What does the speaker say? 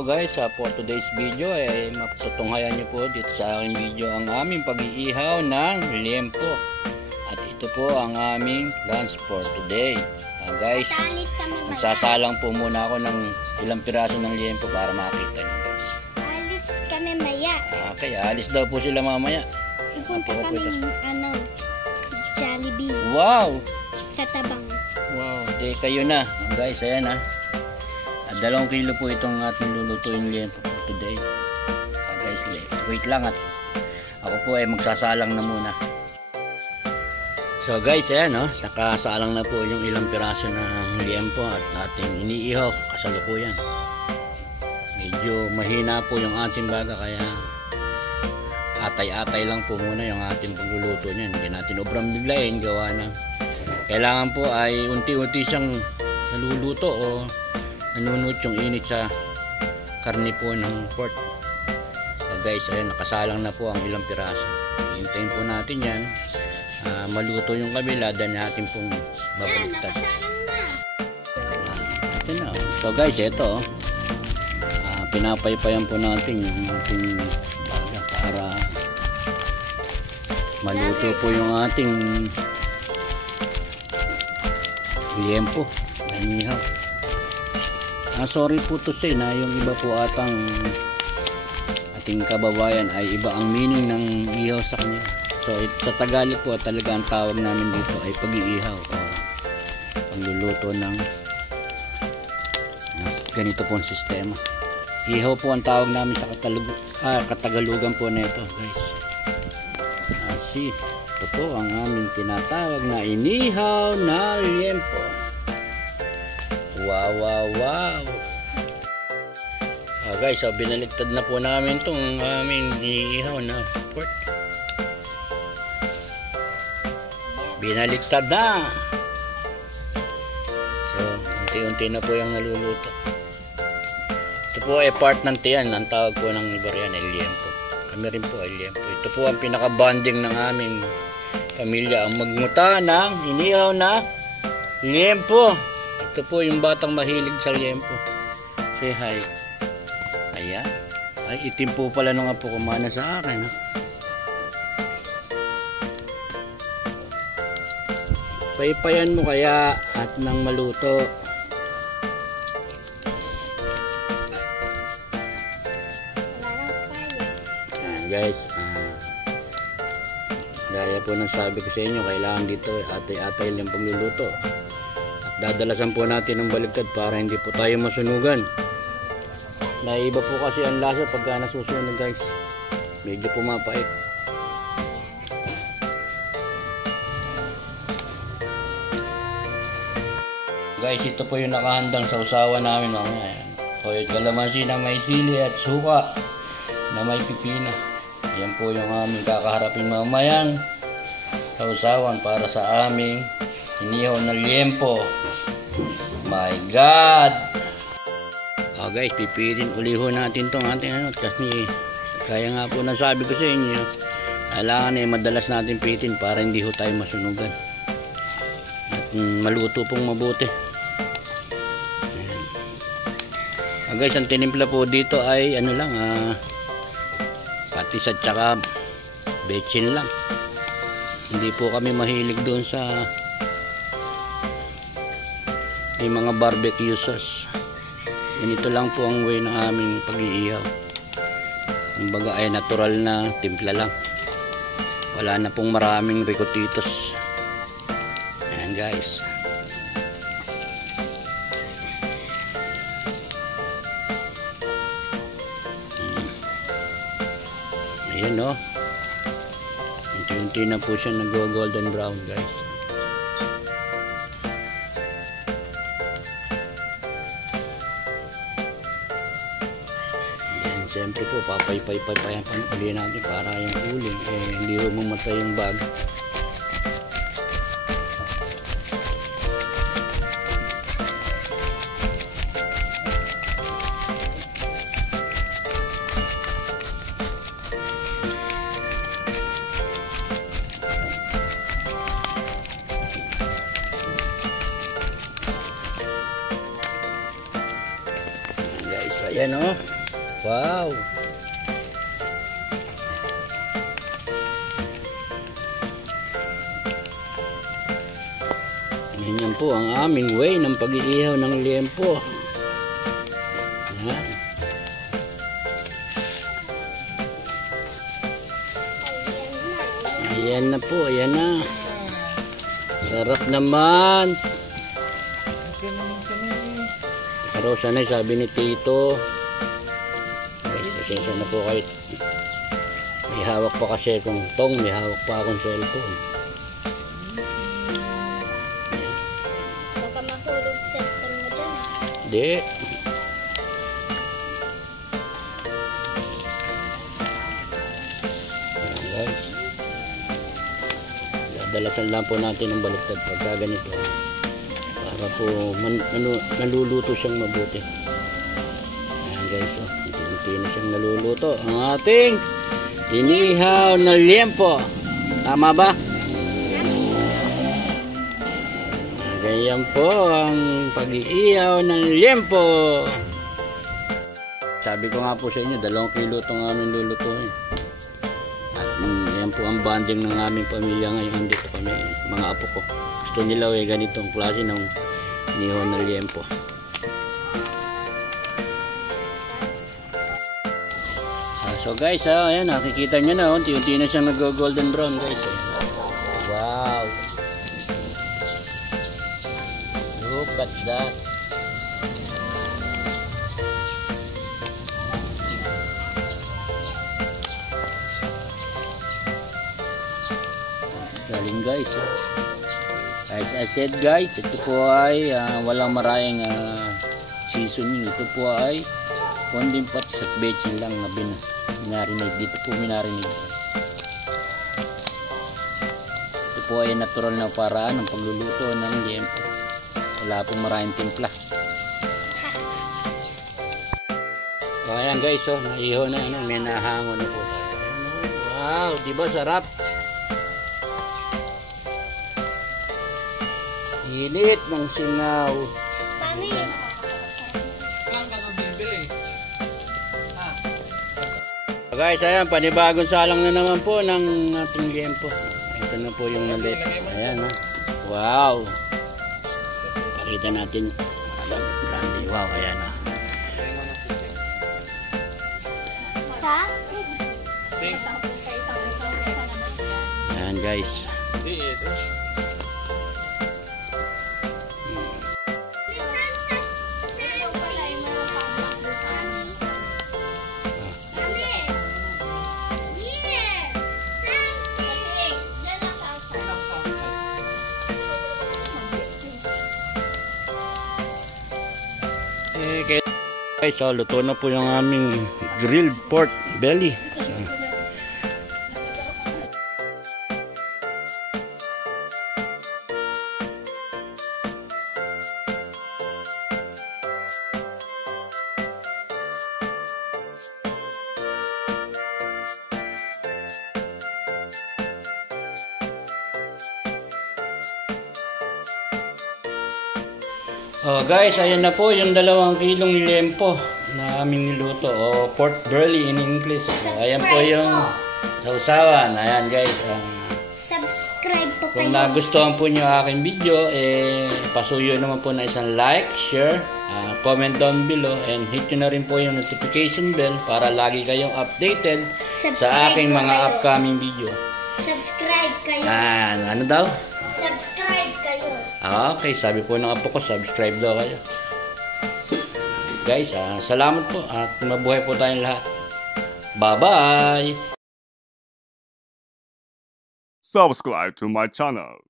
araw guys, for today's video ay matutunghayan nyo po dito sa aking video ang aming pag-iihaw ng liempo. At ito po ang aming lunch for today. Guys, magsasalang po muna ako ng ilang piraso ng liempo para makita nyo guys. Alis kami maya. Okay, alis daw po sila mamaya. Ipunta kami Jollibee. Wow! Tatabang. Wow, kayo na. Guys, ayan ha. 2 kilo po itong ating lulutuin liempo for today. Guys, wait lang at ako po ay magsasalang na muna. So guys, ayan nakasalang na po yung ilang piraso ng liempo at ating iniihaw kasalukuyan. Medyo mahina po yung ating baga kaya atay-atay lang po muna yung ating pagluluto niyan. Hindi natin obrang biglayin, gawa na kailangan po ay unti-unti siyang naluluto o nanunot yung init sa karne po ng pork. So guys, ayun, nakasalang na po ang ilang piraso. Hintayin po natin yan maluto yung kabila, dan natin pong babaliktad. Ito na. So guys, ito pinapaypayan po natin yung ating baga para maluto po yung ating liempo na inihaw. Sorry po to say na yung iba po atang ating kababayan ay iba ang meaning ng ihaw sa kanya. So sa Tagalog po talaga ang tawag namin dito ay pag-iihaw o pagluluto ng ganito pong sistema. Ihaw po ang tawag namin sa Katagalugan po na ito guys. Ito po ang aming tinatawag na inihaw na liempo. Wow, wow, wow. Guys, binaliktad na po namin itong aming inihaw na pork. Binaliktad na. So, unti-unti na po yung naluluto. Ito po ay part ng tiyan. Ang tawag po ng iba riyan ay liempo. Kami rin po ay liempo. Ito po ang pinaka-bonding ng aming pamilya. Ang magmuta ng inihaw na liempo. Ito po yung batang mahilig sa liempo. Say hi. Ayan. Ay, itim po pala nung apo kumana sa akin. Paypayan mo kaya at nang maluto. Ayan guys. Gaya po ng sabi ko sa inyo, kailangan dito atay-atay lang pagluluto. Dadalasan po natin ng baligtad para hindi po tayo masunugan. Naiba po kasi ang lasa pagka nasusunog guys. Medyo pumapait. Guys, ito po yung nakahandang sausawan namin mamaya. Toyot kalamansi na may sili at suka na may pipino. Yan po yung aming kakaharapin mamayang sausawan para sa aming inihaw na liempo. My God! Guys, pipitin uliho natin itong ating kasi kaya nga po nasabi ko sa inyo, kailangan madalas natin pitin para hindi ho tayo masunugan at maluto pong mabuti. Guys, ang tinimpla po dito ay ano lang, patis at saka bechin lang. Hindi po kami mahilig doon sa may mga barbecue sauce. Ganito lang po ang way ng aming pag-iihaw. Kumbaga ay natural na timpla lang. Wala na pong maraming ricotitos. Ayan guys. Ayan unti-unti na po siya nag-golden brown guys. Siyempre po papay-pay-payan uli natin para yung uling hindi mamatay yung bag. Ayan o. Wow. Ganyan po ang aming way ng pag-iihaw ng liempo. Ayan. Ayan na po, ayan na. Sarap naman. Pero sanay sabi ni Tito. Guys, pasensya na po kayo. May hawak pa kasi akong tong, may hawak pa akong cellphone. Baka mahulog cellphone mo dyan. Hindi. Ayan guys. Dadalasan lang po natin ang baliktad pagka ganito. Para po naluluto siyang mabuti. Ayan guys. Unti-unti na siyang naluluto. Ang ating inihaw na liempo. Tama ba? Ganyan po ang pag-iihaw ng liempo. Sabi ko nga po sa inyo, 2 kilo itong aming lulutuin. At yan po ang banding ng aming pamilya ngayon. Dito kami, mga apo ko. Gusto nila ganitong klase ng inihaw na liempo. So guys, ayan, nakikita nyo na, unti-unti na siyang nag-golden brown guys. Wow! Look at that! Galing guys. As I said guys, ito po ay walang maraming seasoning. Ito po ay konding patis at bechin lang na minarinate. Dito po minarinate. Ito po ay natural na paraan ng pagluluto ng liempo. Wala pong maraming timpla. So ayan guys, naiho na, may nahango na po. Wow, diba sarap? Init ng singaw. Mami! Guys, ayan, panibagong salang na naman po ng ating liempo. Ito na po yung nalit. Ayan, ha. Wow. Pakita natin. Brandy. Wow, ayan, ha. Ayan, guys. Guys, luto na po yung aming grilled pork belly. Oh guys, ayan na po yung 2 kilong liempo na aming niluto, o pork belly in English. Ayan po yung sausawan. Ayan guys. Subscribe po kayo. Kung nagustuhan po nyo aking video, pasuyo naman po na isang like, share, comment down below, and hit nyo na rin po yung notification bell para lagi kayong updated sa aking mga upcoming video. Subscribe kayo. Ano daw? Subscribe kayo. Okay, sabi po ng apo ko, subscribe daw kayo. Guys, salamat po at mabuhay po tayong lahat. Bye-bye! Subscribe to my channel.